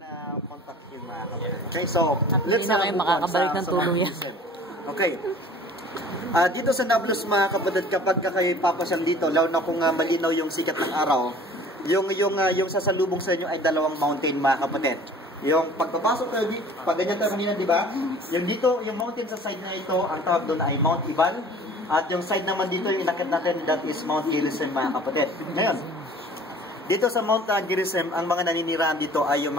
na contact yung mga kapatid. Okay, so let's na kayo makakabalik ng tuluyan. Okay. Dito sa Nablus mga kapatid, kapag kayo papasyal dito, lalo na kung malinaw yung sikat ng araw, yung sasalubong sa inyo ay dalawang mountain mga kapatid. Yung pagpapasok kayo dito, pag ganyan tayo kanina, di ba? Yung dito, yung mountain sa side na ito, ang tawag doon ay Mount Ebal. At yung side naman dito, yung inakit natin, that is Mount Gerizim mga kapatid. Ngayon, dito sa Mount Gerizim, ang mga naninirahan dito ay yung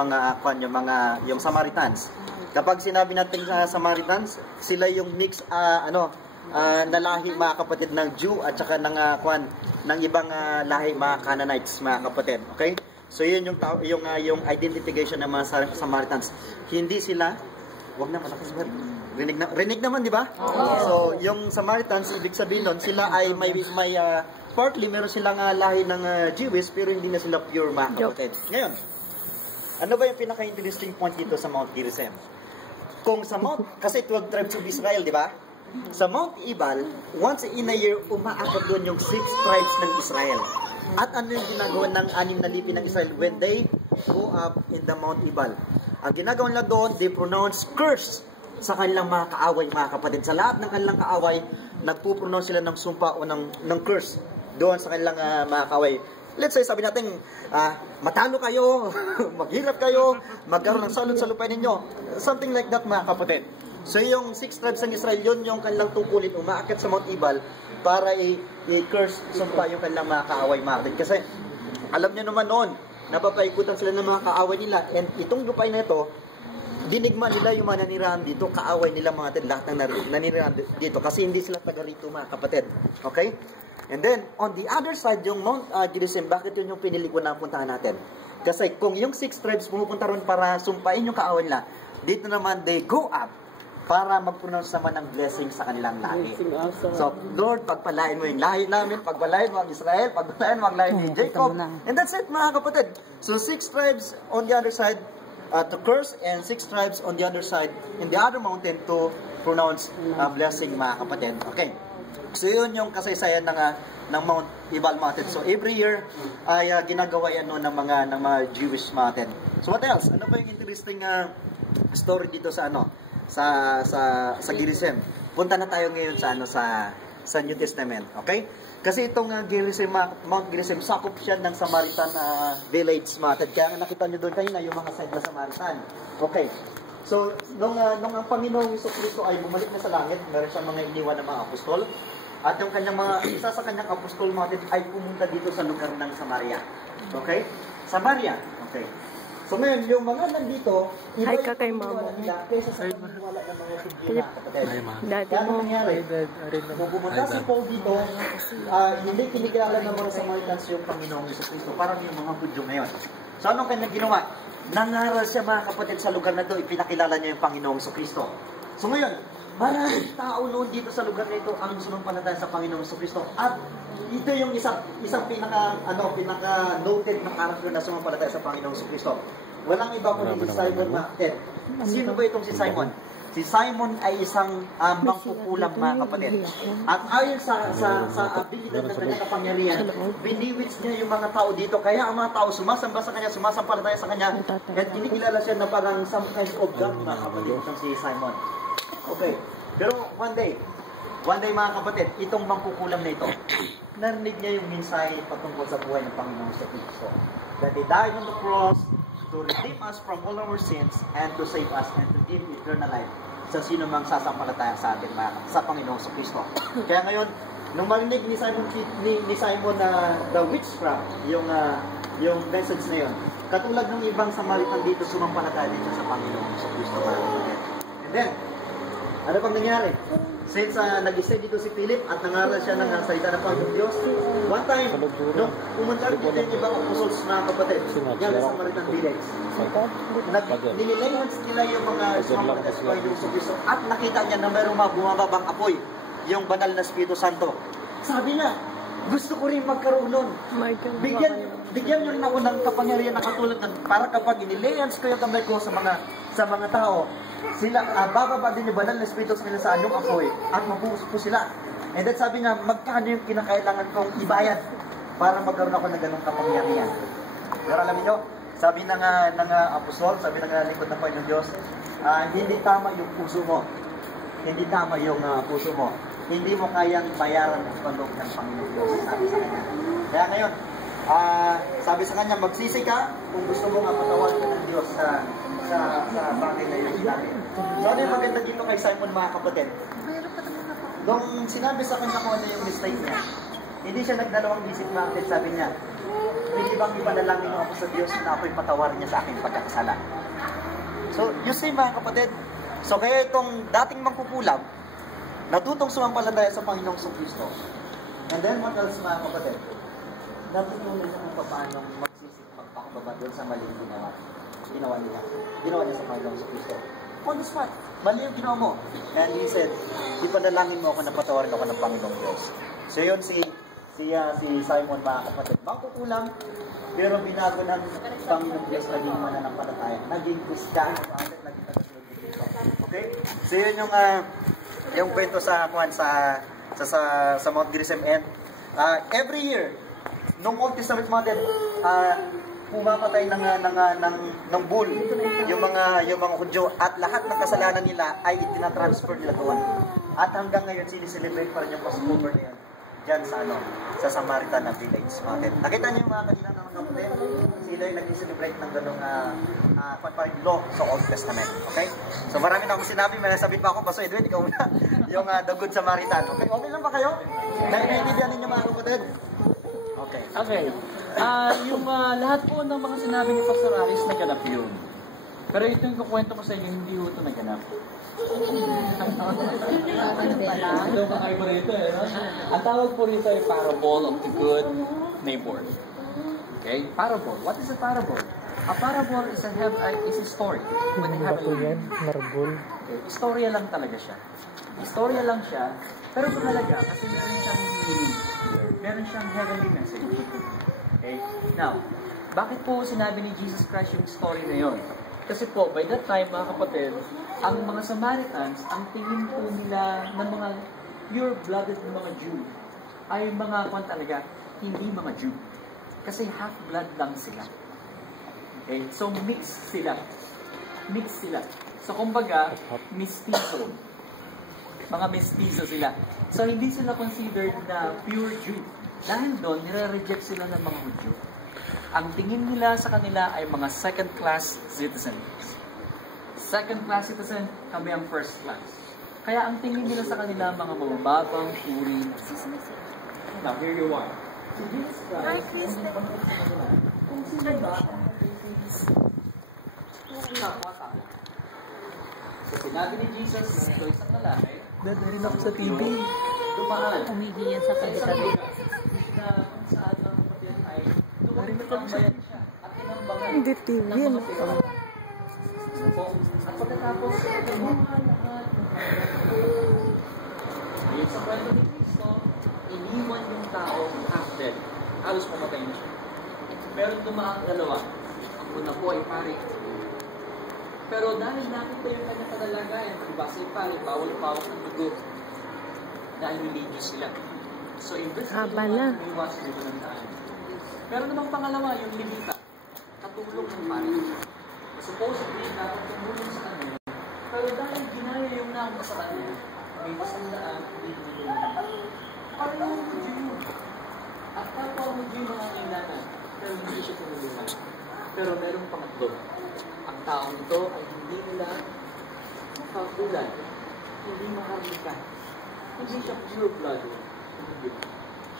yung Samaritans. Kapag sinabi natin sa Samaritans, sila yung mix na lahi mga kapatid ng Jew at saka ng ibang lahi mga Canaanites mga kapatid. Okay? So yun yung identification ng mga Samaritans. Hindi sila, wag na malakas ba? Rinig naman, di ba? So yung Samaritans, ibig sabihin nun, sila ay may partly meron silang lahi ng Jewish pero hindi na sila pure mga kapatid. Ngayon, ano ba yung pinaka-interesting point dito sa Mount Gerizim? Kung sa kasi 12 tribes of Israel, di ba? Sa Mount Ebal, once in a year, umaakot doon yung 6 tribes ng Israel. At ano yung ginagawa ng 6 na lipi ng Israel when they go up in the Mount Ebal? Ang ginagawa nila doon, they pronounce curse sa kanilang mga kaaway, mga kapatid. Sa lahat ng kanilang kaaway, nagpupronounce sila ng sumpa o ng curse doon sa kanilang mga kaaway. Let's say, sabi natin, matalo kayo, maghirap kayo, magkaroon ng salud sa lupa ninyo. Something like that, mga kapatid. So yung 6 tribes ng Israel, yun yung kanilang tungkulin, umaakit sa Mount Ebal para i-curse, sumpa yung kanilang mga kaaway, mga kapatid. Kasi alam nyo naman noon, napapaikutan sila ng mga kaaway nila. And itong lupay na ito, ginigma nila yung mga nanirahan dito, kaaway nila mga kapatid, lahat ng nanirahan dito. Kasi hindi sila taga rito, mga kapatid. Okay? And then, on the other side, yung Mount Gerizim, bakit yun yung pinili ko na puntahan natin? Kasi kung yung 6 tribes pumupunta ron para sumpain yung kaaway nila, dito naman, they go up para mag-pronounce naman ng blessing sa kanilang lahi. So, Lord, pagpalain mo yung lahi namin, pagpalain mo ang Israel, pagpalain mo ang lahi ni Jacob. And that's it, mga kapatid. So, 6 tribes on the other side to curse, and 6 tribes on the other side, in the other mountain, to pronounce blessing, mga kapatid. Okay. So, yun yung kasaysayan ng Mount Ebal Mountain. So, every year, ay ginagawa yan ng mga Jewish mountain. So, what else? Ano ba yung interesting story dito sa Gerizim? Punta na tayo ngayon sa New Testament, okay? Kasi itong Mount Gerizim, sakop siya ng Samaritan village mountain. Kaya nakita nyo doon kanina yung mga side na Samaritan. Okay. So, nung ang Panginoong Jesucristo ay bumalik na sa langit, meron siyang mga iniwan ng mga apostol. At yung isa sa kanyang apostol mountain ay pumunta dito sa lugar ng Samaria. Okay? Samaria. Okay. So ngayon, yung mga nandito, iba yung paniniwala nila kaysa sa paniniwala ng mga Pilipino kapatid. Kaya ano nangyari? Kung pumunta si Paul dito, hindi kinikilala ng mga Samaritans yung Panginoong Jesucristo. Parang yung mga Hudyo ngayon. So anong kanyang ginawa? Nangaral siya mga kapatid sa lugar na ito, ipinakilala niya yung Panginoong Jesucristo. So ngayon, maraming tao noon dito sa lugar na ito ang sumampalataya sa Panginoong Jesucristo. At ito yung isang pinaka-noted na character na sumampalataya sa Panginoong Jesucristo. Walang iba kundi si Simon Mackett. Sino ba itong si Simon? Si Simon ay isang mangkukulam, mga kapatid. At ayon sa abilidad ng kanyang kapangyarihan, biniwits niya yung mga tao dito. Kaya ang mga tao sumasamba sa kanya, sumasampalataya sa kanya, at kinikilala siya na parang some kind of God, mga kapatid, itong si Simon. Okay. Pero one day mga kapatid, itong mangkukulam na ito, narinig niya yung mensahe patungkol sa buhay ng Panginoong Jesucristo. That He died on the cross to redeem us from all our sins and to save us and to give eternal life sa sino mang sasampalataya sa atin, sa Panginoong Jesucristo. Kaya ngayon, nung marinig ni Simon na the witchcraft, yung message na yun, katulad ng ibang Samaritan dito, sumampalataya din siya sa Panginoong Jesucristo. And then, ano pang nangyari? Since nag-stay dito si Philip at nangaral siya ng salita ng Panginoong Diyos, one time, nung pumunta dito yung ibang apostles na kapatid, yan sa Samaritan village, nililayans nila yung mga sumampalataya sa Panginoong Jesucristo at nakita niya na mayroong mga bumababang apoy, yung banal na Espiritu Santo. Sabi niya, gusto ko rin magkaroon nun. Bigyan nyo rin ako ng kapangyarihan na katulad ng para kapag inilayans ko yung kamay ko sa mga tao, sila, bababa din yung banal na Espiritu sa kanila sa anyong apoy at mabuhos po sila. And then sabi niya, magkano yung kinakailangan kong ibayad para magkaroon ako ng ganong kapangyarihan. Pero alam niyo, sabi ng apostol, sabi ng lingkod ng Panginoon Diyos, hindi tama yung puso mo. Hindi tama yung puso mo. Hindi mo kayang bayaran ang paloob ng Panginoon Diyos. Sabi sa kanya. Kaya ngayon, sabi sa kanya, magsisi ka kung gusto mo nga patawan ka ng Diyos sa bagay na yun sinabi. So ano yung maganda dito kay Simon, mga kapatid? Nung sinabi sa kanya kung ano yung mistake niya, hindi siya nagdalawang isip, mga kapatid. Sabi niya, hindi bang ipanalangin ako sa Diyos na ako'y patawarin niya sa aking pagkakasala. So, you see, mga kapatid, so kaya itong dating mangkukulam, natutong sumampalataya sa Panginoong Kristo. And then, what else, mga kapatid? Natutunan niya kung paano magsisip, magpakababa doon sa maling ginawa niya. Ginawa niya sa Panginoong Kristo. On the spot, mali yung ginawa mo. And he said, ipanalangin mo ako na patawarin ako ng Panginoong Diyos. So yun, si Simon, mga kapatid, mangkukulam, pero binago ng Panginoong Diyos, naging mananampalataya, naging Kristiyan, naging tagasunod ni Kristo. Okay? So yun yung kwento sa Mount Gerizim. And every year, nung Old Testament, mga pumapatay ng bull yung mga Hudyo, at lahat ng kasalanan nila ay itinatransfer nila doon. At hanggang ngayon, sinicelebrate pa rin yung Passover na yan dyan sa Samaritan na village. Nakita niyo yung mga kanina ng kapatid? Sila yung nag-celebrate ng ganong law sa Old Testament. Okay? So marami na akong sinabi, may nasabi pa ako, Pastor Edwin, ikaw na yung the Good Samaritan. Okay? Okay lang ba kayo? Naiintindihan ninyo, mga kapatid? Okay. Okay. Yung lahat po ng mga sinabi ni Pastor Aris, naganap yun. Pero ito yung kukwento ko sa inyo, hindi ito naganap. Ito kakaiba rito eh. No? Ang tawag po rito ay parable of the good neighbor. Okay? Parable. What is a parable? A parable is a story. When you have Marble. Okay. Istorya lang talaga siya. Istorya lang siya, pero mahalaga kasi meron siyang meaning. Meron siyang heavenly message. Okay? Now, bakit po sinabi ni Jesus Christ yung story na yon? Kasi po, by that time, mga kapatid, ang mga Samaritans, ang tingin po nila ng mga pure-blooded ng mga Jew ay mga kwan talaga, hindi mga Jew. Kasi half-blood lang sila. Okay? So, mix sila. Mix sila. So, kumbaga, mestizo. Mga mestizo sila. So, hindi sila considered na pure Jew. Dahil doon, nire-reject sila ng mga Hudyo. Ang tingin nila sa kanila ay mga second-class citizens. Second-class citizen, kami ang first class. Kaya ang tingin nila sa kanila, mga mababang uri. Now, here you are. So, Jesus Christ, kung sino ba ang so, sinabi ni Jesus na ito isang lalaki, Nadarin ako sa TV. dumaan. Umigi yan sa tabi-tabi. Na kung saan ang kapatid ay tumabayan siya at tinambangan Hindi TV ng yan. mga tao. Po, at pagkatapos, lahat ayun sa kwento ni Cristo, iniwan yung tao half dead. Halos pumatay na siya. Pero dumaang dalawa. Ang una po ay pari. Pero dahil nakita yung kanyang kadalagayan, diba sa pari, bawal-bawas ng dugo. Dahil religious sila. So, imbes na umiwas dito ng daan. Pero namang pangalawa, yung Levita, katulong ng pari. Supposedly, dapat tumulong sa kanya. Pero dahil ginaya yung naman sa kanya, may pasandaan, hindi tumulong. Parang Hudyo. At kapwa Hudyo mga kailangan, pero hindi siya tumulungan. Pero merong pangatlo. Ang taong ito ay hindi nila kakulan, hindi maharlika. Hindi siya pure blood.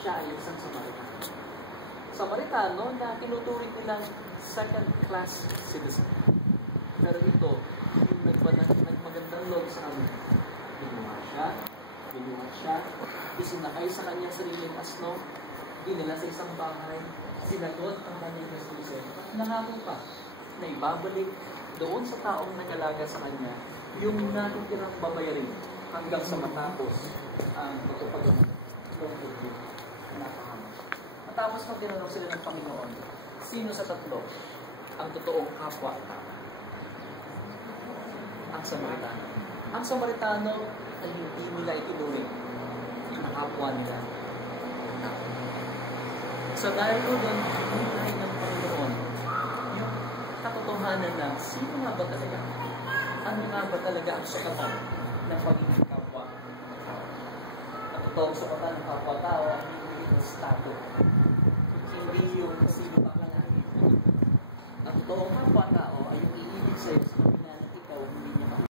Siya ay isang Samaritano. Samaritano na tinuturing nilang second-class citizen. Pero ito, yung nagmagandang loob sa kanya. Binuha siya, isinakay sa kanyang sariling asno, dinala sa isang bahay, sinagot ang kanyang gastusin. Nangako pa na ibabalik doon sa taong nag-alaga sa kanya yung natitirang babayarin hanggang sa matapos ang pagpapagamot ng Hudyo. Matapos pag tinanong sila ng Panginoon, sino sa tatlo ang totoong kapwa-tao? Ang Samaritano. Ang Samaritano ay hindi nila itinuring ang kapwa nila. So dahil ko doon, hinihintay ng Panginoon yung katotohanan na sino nga ba talaga? Ano nga ba talaga ang sukatan ng pagiging kapwa? Ang totoong sukatan ng kapwa-tao ang hindi yung status. Hindi yung sino pa ka natin. Ang totoong kapwa-tao ay yung iibig sa'yo sa